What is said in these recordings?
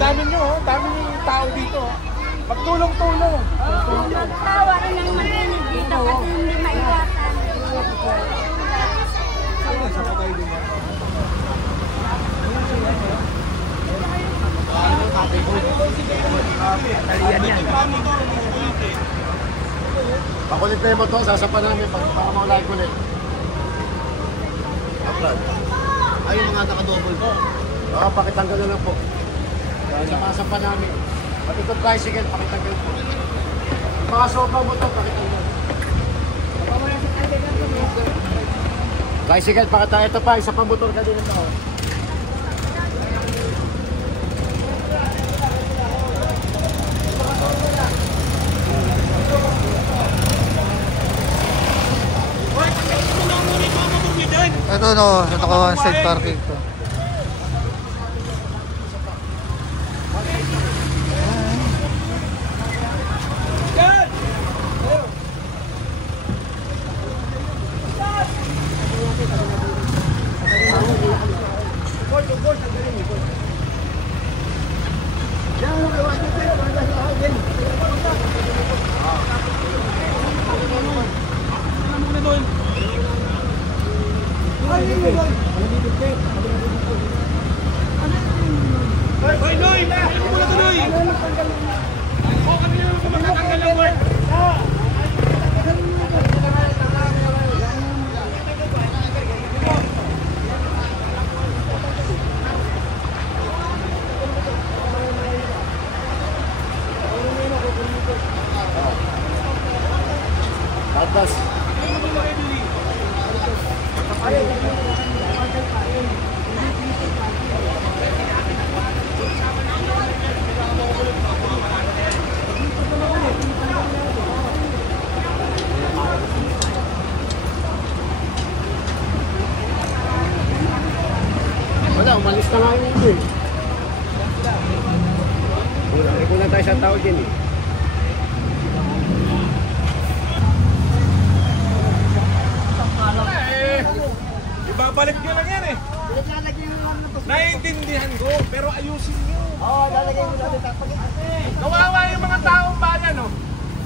dami nyo, oh. Dami yung tao dito. Magtulong-tulong. Tawa rin ang marinig dito kasi hindi maiwasan. Pakulit na yung motor, sasapan namin para maulay kulit. Ay, yung mga naka-double ko. Pakitanggal na lang po. Sasapan namin. Pati itong tricycle, pakitanggal po. Mga sobrang motor, pakitanggal. Tricycle, pakitanggal. Ito pa, isa pa motor ka din ito. Ito no, sa naka one side parking to. Atas. Wala, umalis na nga yun eh. Wala tayo sa tao din eh. Ibabalik nyo lang yan eh. Naiintindihan ko, pero ayusin nyo. Oo, lalagay mo lang ito. Kawawa yung mga taong bayan, no?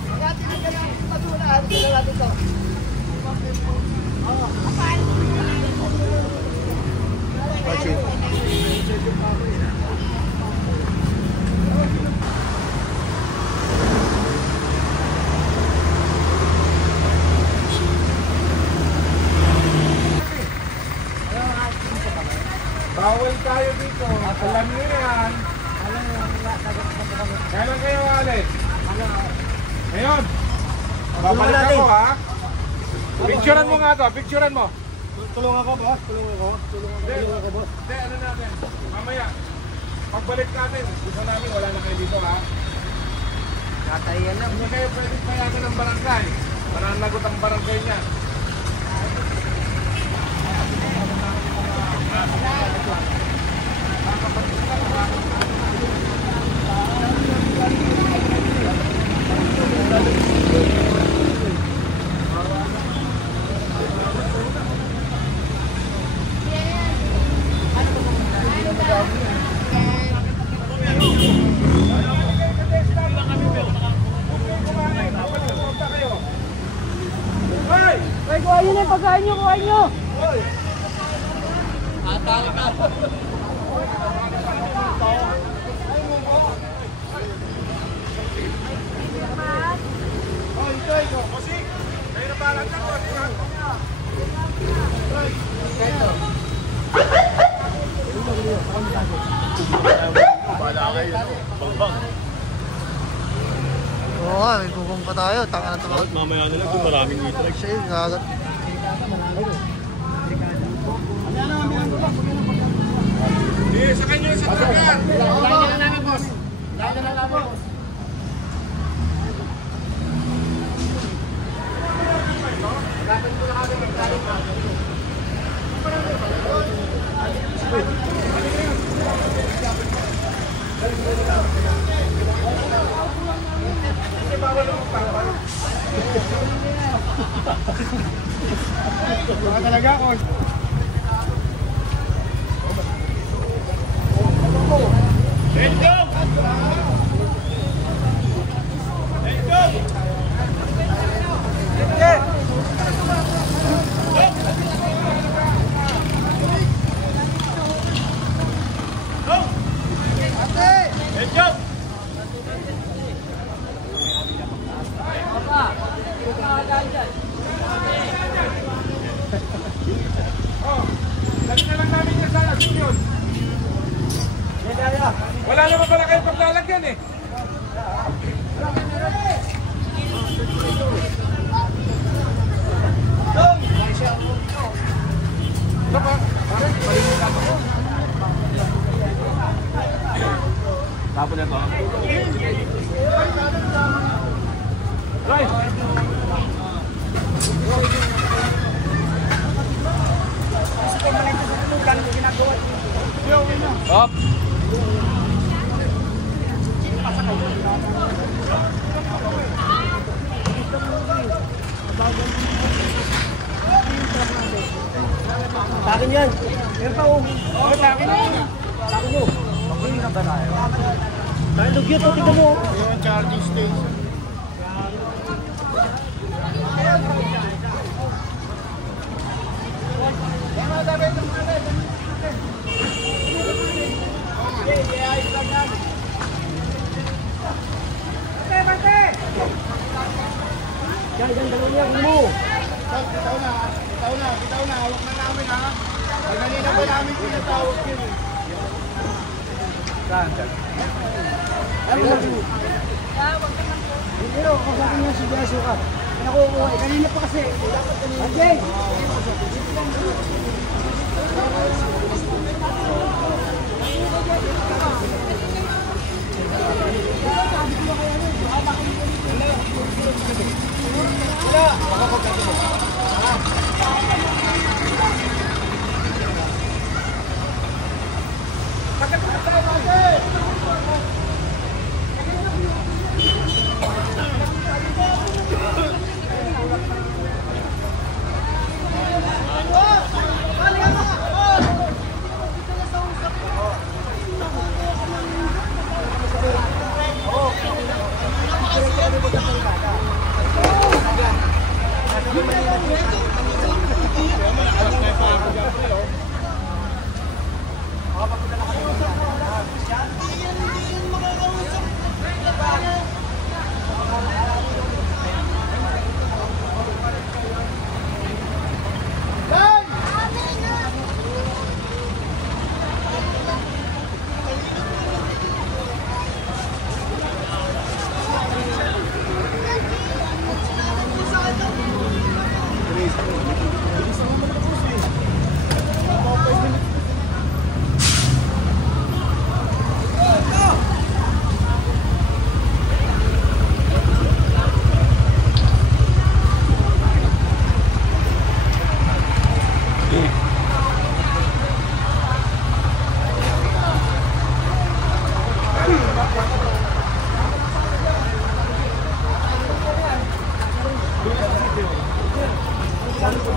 Kaya tinagyan ng patulaan, sila natin ito. Oo. Bawal tayo dito. Alam nyo yan. Kailan kayo alis? Ngayon. Babalik ako ha. Picturean mo nga to. Picturean mo. Tulong ako, boss. Tulong ako, boss. Hindi, ano natin? Mamaya. Pagbalik natin, gusto namin wala na kayo dito ha. Katayan lang. Hindi kayo pwede payagan ng barangay. Mananagot ang barangay niya. Ay, kuha nyo na yung pagkain nyo, kuha nyo. Oo nga, may bubong pa tayo. Taka na ito. Mamaya na lang kung maraming dito. Siya yung gagat. Sa kanya sa tagan. Lagyan na namin, boss. Lagyan na namin, boss. Lapit ko na kami magkalit na. Baka talaga ako. Lagi na lang namin yan sa asin yun. Wala naman pala kayo paglalagyan eh. Ito pa. Bakit? Malimutan ako. Tapos na to. Right. Up. Takin yan. Meron pa oh. Oh, sa akin na. Takin mo. Pakunin ka ba tayo? Dahil dugyot o, tignan mo. Yung charging station. Yan, dalawin yan mo. Bitaw na. Hawak na namin ha. Ay, kanina ba namin tinatawag yun eh. Saan? Pero, kasabi niya si Jesu ka. Nakukuha. Kanina pa kasi. Ajay!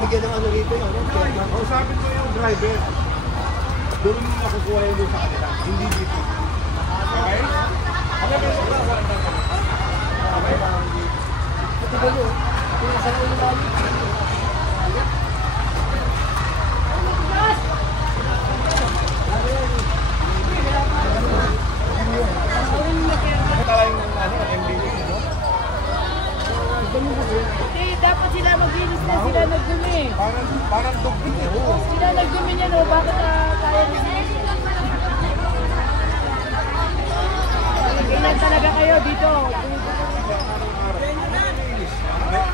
Bigyan ng ano rito yun. Kausapin ko yung driver. Doon mo nakukuha yun doon sa kanila. Hindi dito. Okay? Alam mo yung wala na. Okay? Tignan mo. Pinasal ko yung lalo. Tala yung MBB, no? Hindi, dapat sila maglinis na sila nagdumi. Parang dugtong eh. Oo. Sila nagdumi niya, no? Bakit tayo Ganyan talaga kayo dito.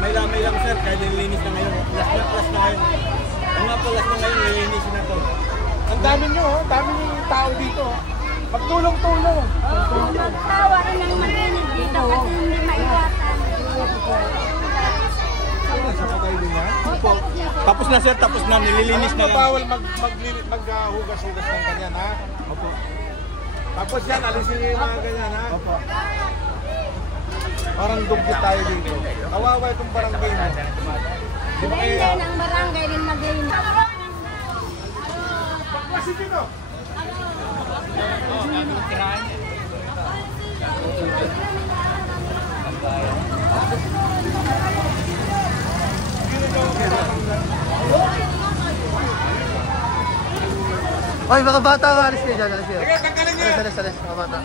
May lang sir, kahit nililinis na ngayon. Last na ngayon. Ang nga po, last na ngayon, nililinis na to. Ang dami nyo, oh. Ang dami yung tao dito. Magtulong-tulong. Magtawaran ng malinis dito kasi hindi maiwasan. Sakatay din yan. Tapos na sir, tapos na, nililinis na lang. Bawal maghugas-hugas ng ganyan, ha? Opo. Tapos yan, alisin nyo yung mga ganyan, ha? Opo. Parang dugtong tayo dito. Kawawa itong barangay mo. Di ba Hindi kaya? ng barangay rin maglinis. Pagwasin dito! Oy, mga bata, alis kayo dyan, alis kayo. Sige, tanggalin niyo. Alis, mga bata.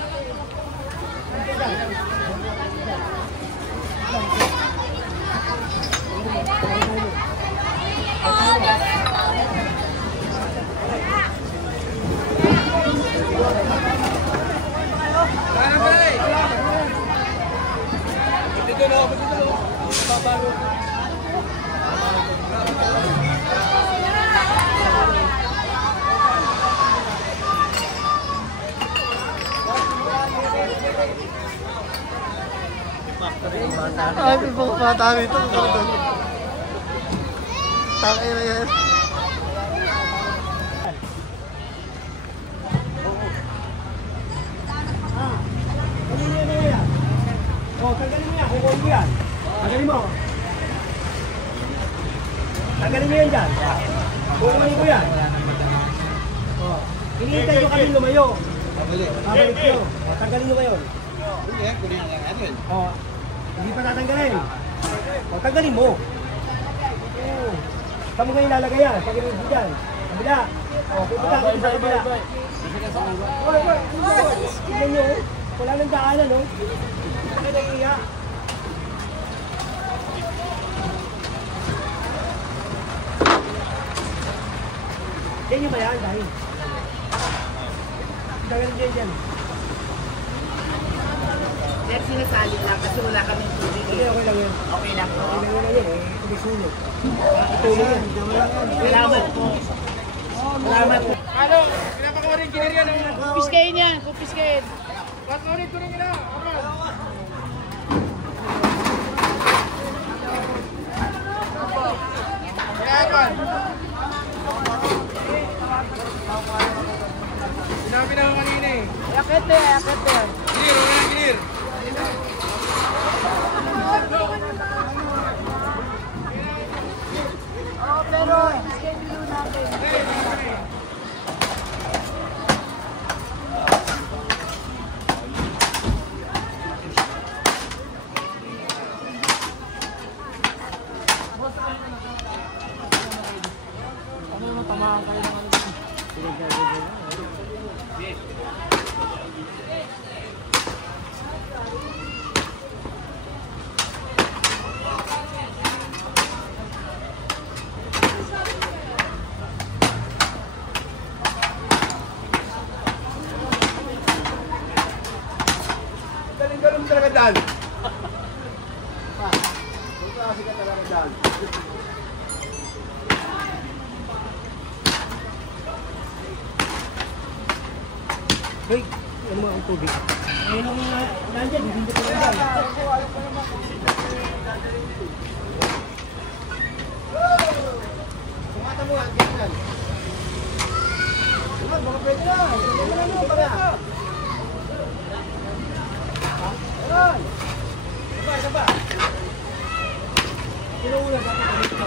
Dito na, dito na. Babalo. Ay, may mga bata dito. Takay na yan. Oh, tanggalin mo yan. Kukunin mo yan. Tanggalin mo. Tanggalin mo yan dyan. Kukunin ko yan. Oh. Hinihintay nyo kami lumayo. Babalik nyo. Oh, tanggalin nyo ngayon. Oh. Hindi pa tatanggalin. Oh, tanggalin mo. Oh. Saan mo ngayon ilalagay yan? Tanggalin mo dyan. Kabila. Oh, pupunta ako sa kabila. Tignan nyo. Wala nang daanan, no? Bakit nag-iiya? Yan yung ba yan? Dahil. Dahil dyan. Sir, sinasalit lang kasi wala kaming tubig. Hindi, okay lang yan. Okay lang po. Okay lang yan eh. Tumisulog. Ituloy yan. Salamat po. Salamat po. Ano? Pinapakawa rin kinirya ng... Kupiskain niya, kupiskain. Ba't mo rin tuloy nila? Kaya Evan. Sinabi na ako kanina eh. Akit eh, akit eh. Kinir, wala nang kinir. Oh, pero kupiskain nyo natin. Galing talaga dyan. Kasi ka talaga dyan. Hoy, ano mo ang tubig? Ayun ang nandyan, hindi ko lang dyan. Sumata mo ang ganyan. Mga pwede na. Ano mo ba? Ayun. Isa pa. Kinuulan sa akin.